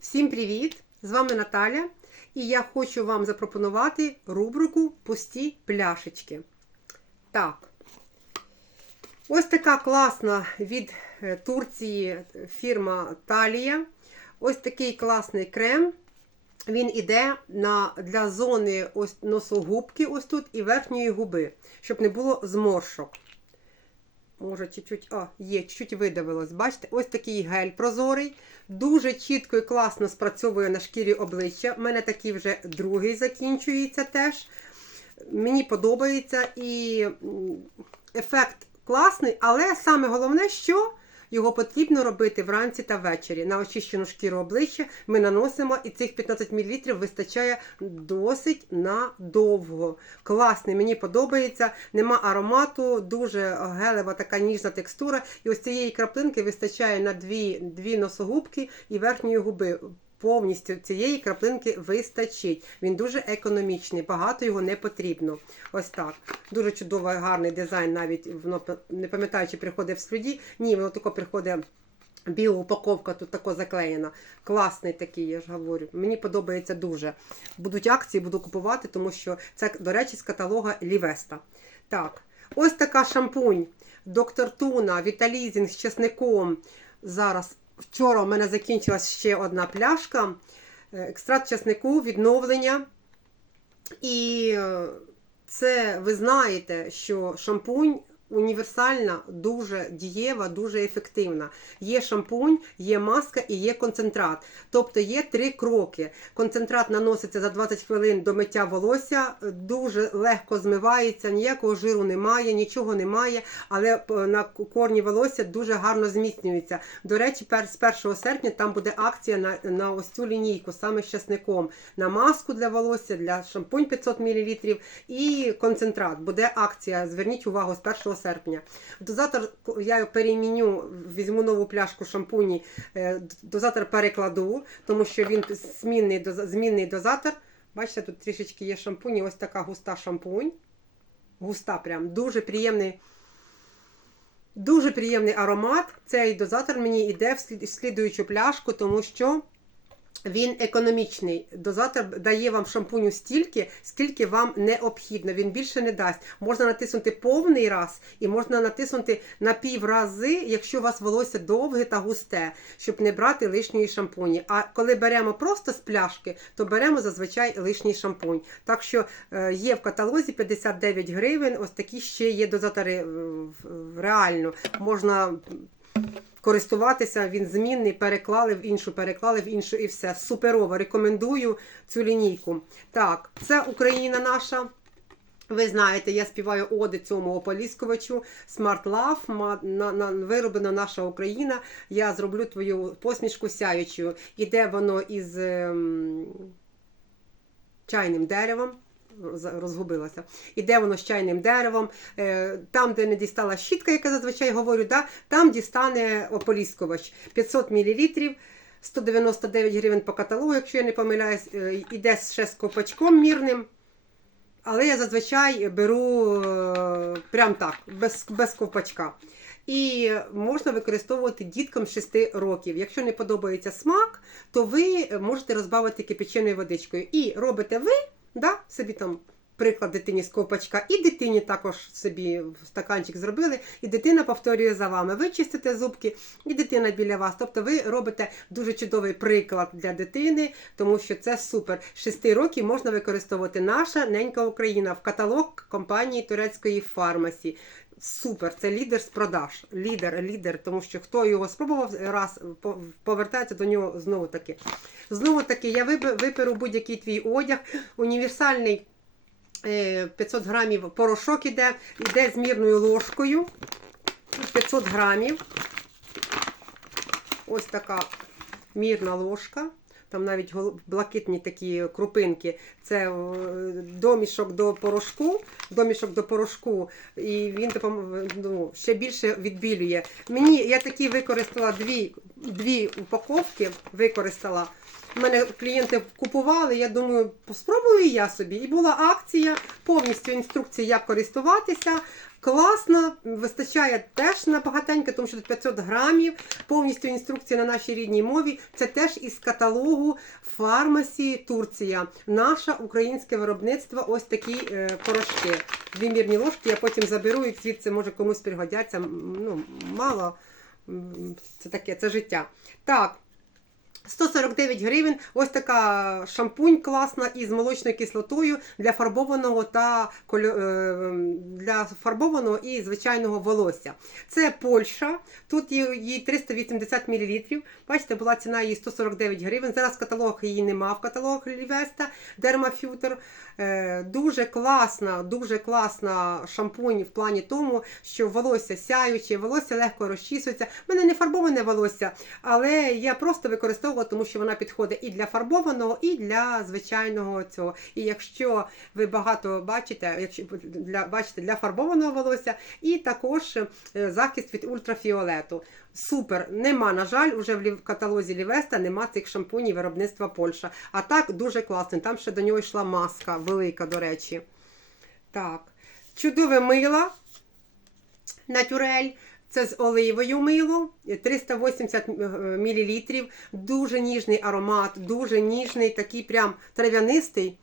Всім привіт! З вами Наталя, і я хочу вам запропонувати рубрику Пусті пляшечки. Так, ось така класна від е, Турції фірма Талія. Ось такий класний крем. Він іде на, для зони ось носогубки, ось тут, і верхньої губи, щоб не було зморшок. Може, чуть-чуть, а, є, чуть-чуть видавилось. Бачите, ось такий гель прозорий. Дуже чітко і класно спрацьовує на шкірі обличчя. У мене такий вже другий закінчується теж. Мені подобається і ефект класний, але саме головне, що його потрібно робити вранці та ввечері. На очищену шкіру обличчя ми наносимо, і цих 15 мл вистачає досить надовго. Класний, мені подобається, нема аромату, дуже гелева така ніжна текстура. І ось цієї краплинки вистачає на дві, дві носогубки і верхньої губи. Повністю цієї краплинки вистачить. Він дуже економічний, багато його не потрібно. Ось так. Дуже чудовий, гарний дизайн, навіть воно не пам'ятаю, чи приходить в сліді. Ні, воно тако приходить. Біоупаковка тут тако заклеєна. Класний такий, я ж говорю. Мені подобається дуже. Будуть акції, буду купувати, тому що це, до речі, з каталога Лівеста. Так, ось така шампунь. Доктор Туна, Віталізінг з чесником. Зараз вчора у мене закінчилась ще одна пляшка. Е, Екстракт чеснику, відновлення. І е, це ви знаєте, що шампунь універсальна, дуже дієва, дуже ефективна. Є шампунь, є маска і є концентрат. Тобто є три кроки. Концентрат наноситься за 20 хвилин до миття волосся, дуже легко змивається, ніякого жиру немає, нічого немає, але е, на корні волосся дуже гарно зміцнюється. До речі, з 1 серпня там буде акція на, на ось цю лінійку, саме з часником. На маску для волосся, для шампунь 500 мл і концентрат. Буде акція. Зверніть увагу з 1 серпня. Дозатор я переміню, візьму нову пляшку шампуні, е, дозатор перекладу, тому що він змінний, змінний дозатор. Бачите, тут трішечки є шампуні, ось така густа шампунь. Густа прям, дуже приємний. Дуже приємний аромат. Цей дозатор мені йде в слідуючу пляшку, тому що він економічний. Дозатор дає вам шампуню стільки, скільки вам необхідно. Він більше не дасть. Можна натиснути повний раз і можна натиснути на пів рази, якщо у вас волосся довге та густе, щоб не брати лишньої шампуні. А коли беремо просто з пляшки, то беремо зазвичай лишній шампунь. Так що е, є в каталозі 59 гривень. Ось такі ще є дозатори е, реально. Можна користуватися, він змінний, переклали в іншу, переклали в іншу і все. Суперово. Рекомендую цю лінійку. Так, це Україна наша. Ви знаєте, я співаю оди цьому ополіскувачу Smart Love, на, на, вироблена наша Україна. Я зроблю твою посмішку сяючою. Іде воно із ем, чайним деревом. Роз- Розгубилася. Іде воно з чайним деревом. Е, Там, де не дістала щітка, яка зазвичай говорю, да, там дістане ополіскувач 500 мл. 199 гривень по каталогу, якщо я не помиляюсь, Е, іде ще з копачком мірним. Але я зазвичай беру е, прям так, без, без ковпачка. І можна використовувати діткам 6 років. Якщо не подобається смак, то ви можете розбавити кипяченою водичкою. І робите ви, да, собі там приклад дитині з ковпачка, і дитині також собі в стаканчик зробили, і дитина повторює за вами. Ви чистите зубки, і дитина біля вас. Тобто ви робите дуже чудовий приклад для дитини, тому що це супер. Шести років можна використовувати наша ненька Україна в каталог компанії турецької фармасі. Супер, це лідер з продаж. Лідер, лідер, тому що хто його спробував раз, повертається до нього знову таки. Знову таки, я виперу будь-який твій одяг. Універсальний е, 500 грамів порошок іде, іде з мірною ложкою. 500 грамів. Ось така мірна ложка. Там навіть блакитні такі крупинки. Це домішок до порошку, домішок до порошку, і він ну, ще більше відбілює. Мені я такі використала дві дві упаковки використала. У мене клієнти купували, я думаю, спробую і я собі. І була акція, повністю інструкція, як користуватися. Класно, вистачає теж на багатенько, тому що тут 500 грамів, повністю інструкція на нашій рідній мові. Це теж із каталогу фармасі Турція. Наше українське виробництво. Ось такі е, порошки. Дві мірні ложки. Я потім заберу їх звідси, може комусь пригодяться. Ну, мало. Це таке, це життя. Так. 149 гривень. Ось така шампунь класна із молочною кислотою для фарбованого та е, для фарбованого і звичайного волосся. Це Польща. Тут їй 380 мл. Бачите, була ціна її 149 гривень. Зараз в каталогах її нема в каталогах Лівеста, Дермафютер. Е, Дуже класна, дуже класна шампунь в плані тому, що волосся сяюче, волосся легко розчісується. У мене не фарбоване волосся, але я просто використовувала, тому що вона підходить і для фарбованого, і для звичайного цього. І якщо ви багато бачите, якщо для бачите для фарбованого волосся, і також е, захист від ультрафіолету. Супер, нема, на жаль, уже в каталозі Лівеста нема цих шампунів виробництва Польща. А так дуже класний. Там ще до нього йшла маска, велика, до речі. Так, чудове мило. Натюрель. Це з оливою мило, 380 мл. Дуже ніжний аромат, дуже ніжний, такий прям трав'янистий.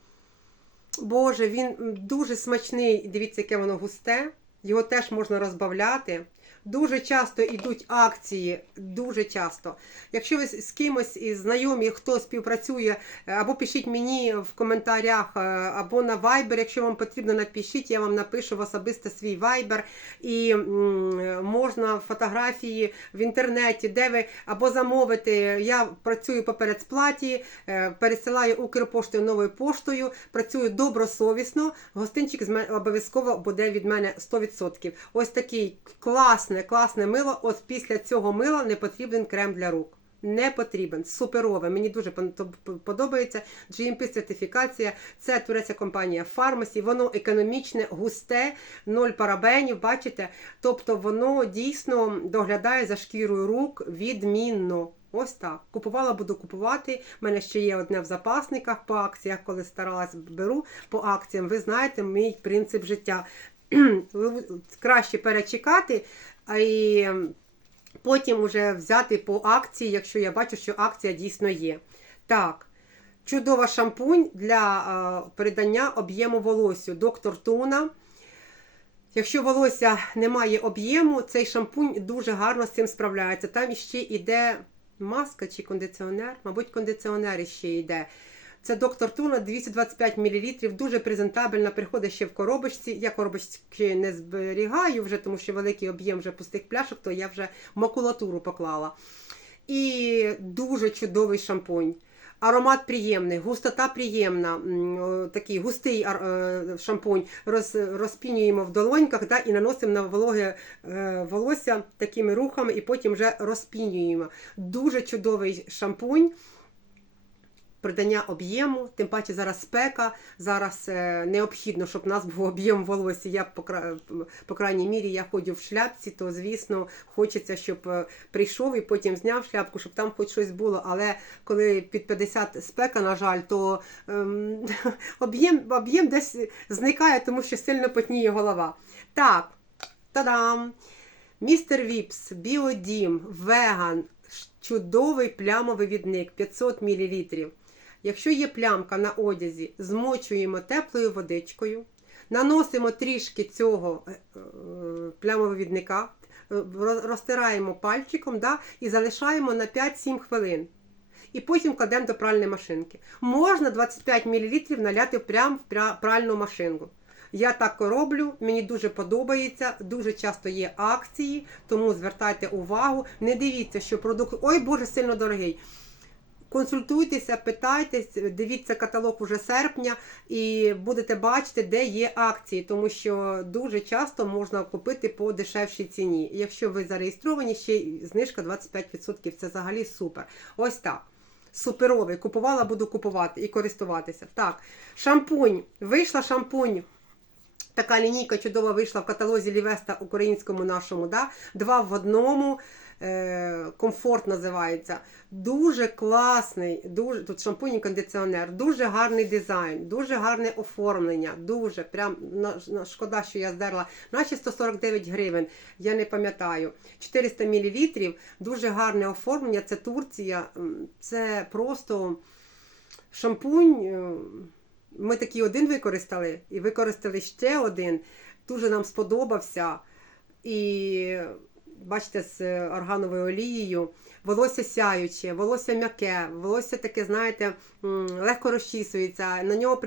Боже, він дуже смачний. Дивіться, яке воно густе. Його теж можна розбавляти. Дуже часто йдуть акції, дуже часто. Якщо ви з кимось із знайомі, хто співпрацює, або пишіть мені в коментарях, е, або на Viber, якщо вам потрібно, напишіть, я вам напишу в особисто свій Viber. І можна фотографії в інтернеті, де ви або замовити. Я працюю по передсплаті, е, пересилаю Укрпоштою новою поштою, працюю добросовісно. Гостинчик обов'язково буде від мене 100%. Ось такий класне, класне мило. От після цього мила не потрібен крем для рук. Не потрібен, суперове. Мені дуже подобається. GMP сертифікація. Це турецька компанія Pharmacy. Воно економічне, густе, ноль парабенів. Бачите? Тобто воно дійсно доглядає за шкірою рук відмінно. Ось так. Купувала, буду купувати. У мене ще є одне в запасниках по акціях, коли старалась беру по акціям. Ви знаєте, мій принцип життя. Краще перечекати, і потім уже взяти по акції, якщо я бачу, що акція дійсно є. Так, чудова шампунь для передання об'єму волосю. Доктор Туна. Якщо волосся не має об'єму, цей шампунь дуже гарно з цим справляється. Там ще йде маска чи кондиціонер, мабуть, кондиціонер ще йде. Це доктор Туна 225 мл, дуже презентабельна, приходить ще в коробочці. Я коробочки не зберігаю вже, тому що великий об'єм вже пустих пляшок, то я вже макулатуру поклала. І дуже чудовий шампунь. Аромат приємний, густота приємна, такий густий е, шампунь роз, розпінюємо в долоньках да, і наносимо на вологе е, волосся такими рухами, і потім вже розпінюємо. Дуже чудовий шампунь. Придання об'єму, тим паче зараз спека, зараз е, необхідно, щоб у нас був об'єм волосся. Я по, по крайній мірі я ходжу в шляпці, то звісно хочеться, щоб е, прийшов і потім зняв шляпку, щоб там хоч щось було. Але коли під 50 спека, на жаль, то ем, об'єм, об'єм десь зникає, тому що сильно потніє голова. Так, та-дам! Містер Віпс, Біодім, Веган, чудовий плямовий відник 500 мл. Якщо є плямка на одязі, змочуємо теплою водичкою, наносимо трішки цього е, е, плямовидника, е, роз- розтираємо пальчиком да, і залишаємо на 5-7 хвилин. І потім кладемо до пральної машинки. Можна 25 мл наляти прямо в пральну машинку. Я так роблю, мені дуже подобається, дуже часто є акції, тому звертайте увагу. Не дивіться, що продукт ой Боже, сильно дорогий. Консультуйтеся, питайтесь, дивіться каталог уже серпня і будете бачити, де є акції, тому що дуже часто можна купити по дешевшій ціні. Якщо ви зареєстровані, ще знижка 25%. Це взагалі супер. Ось так. Суперовий. Купувала, буду купувати і користуватися. Так, шампунь. Вийшла шампунь. Така лінійка чудова вийшла в каталозі Лівеста українському нашому. Да? Два в одному. Е, комфорт називається. Дуже класний, дуже тут шампунь і кондиціонер, дуже гарний дизайн, дуже гарне оформлення. Дуже прям шкода, що я здерла. Наче 149 гривень, я не пам'ятаю. 400 мл, дуже гарне оформлення. Це Турція. Це просто шампунь. е, Ми такий один використали і використали ще один. Дуже нам сподобався. І бачите, з органовою олією. Волосся сяюче, волосся м'яке, волосся таке, знаєте, легко розчісується. На нього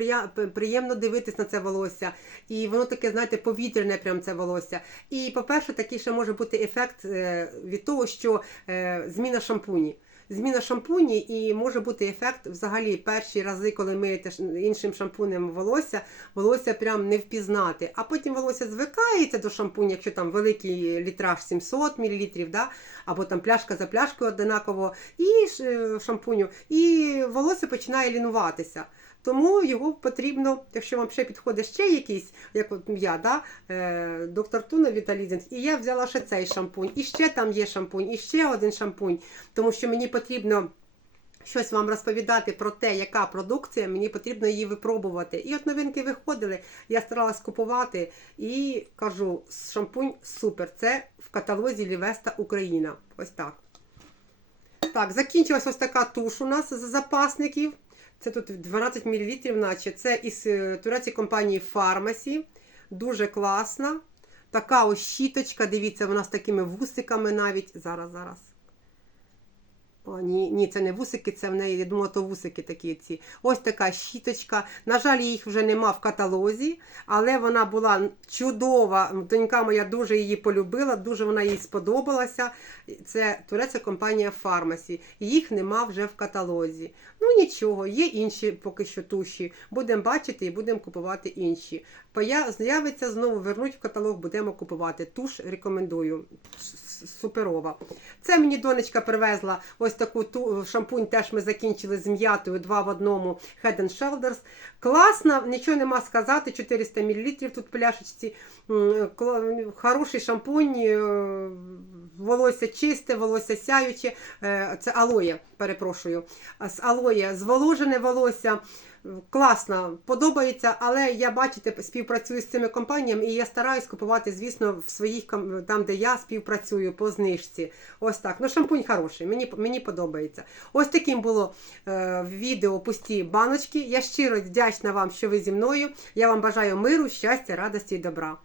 приємно дивитись на це волосся. І воно таке, знаєте, повітряне прям це волосся. І, по-перше, такий ще може бути ефект е, від того, що е, зміна шампуні. Зміна шампуні і може бути ефект взагалі перші рази, коли миєте іншим шампунем волосся, волосся прям не впізнати. А потім волосся звикається до шампуня, якщо там великий літраж 700 мл, да? або там пляшка за пляшкою одинаково, і е, шампуню, і волосся починає лінуватися. Тому його потрібно, якщо вам ще підходить ще якийсь, як от я, да, е, доктор Туна Віталізінг, і я взяла ще цей шампунь, і ще там є шампунь, і ще один шампунь, тому що мені потрібно щось вам розповідати про те, яка продукція, мені потрібно її випробувати. І от новинки виходили, я старалась купувати і кажу, шампунь супер. Це в каталозі Лівеста Україна. Ось так. Так, закінчилась ось така туш у нас з запасників. Це тут 12 мл, наче це із е, турецької компанії Фармасі. Дуже класна. Така ось щіточка, дивіться, вона з такими вусиками навіть. Зараз, зараз. О, ні, ні, це не вусики, це в неї, я думала, то вусики такі ці. Ось така щіточка. На жаль, їх вже нема в каталозі, але вона була чудова. Донька моя дуже її полюбила, дуже вона їй сподобалася. Це турецька компанія Pharmacy. Їх нема вже в каталозі. Ну нічого, є інші поки що туші. Будемо бачити і будемо купувати інші. З'явиться знову, вернуть в каталог, будемо купувати. Туш рекомендую. Суперова. Це мені донечка привезла ось таку ту, шампунь, теж ми закінчили з м'ятою, два в одному Head and Shoulders. Класно, нічого нема сказати, 400 мл тут пляшечці. Хороший шампунь, е, волосся чисте, волосся сяюче. Е, Це алоє, перепрошую. З алоє, зволожене волосся. Класно, подобається, але я бачите, співпрацюю з цими компаніями, і я стараюсь купувати, звісно, в своїх там, де я співпрацюю по знижці. Ось так. Ну, шампунь хороший, мені, мені подобається. Ось таким було е, відео пусті баночки. Я щиро вдячна вам, що ви зі мною. Я вам бажаю миру, щастя, радості і добра.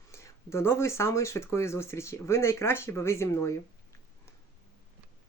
До нової самої швидкої зустрічі. Ви найкращі, бо ви зі мною.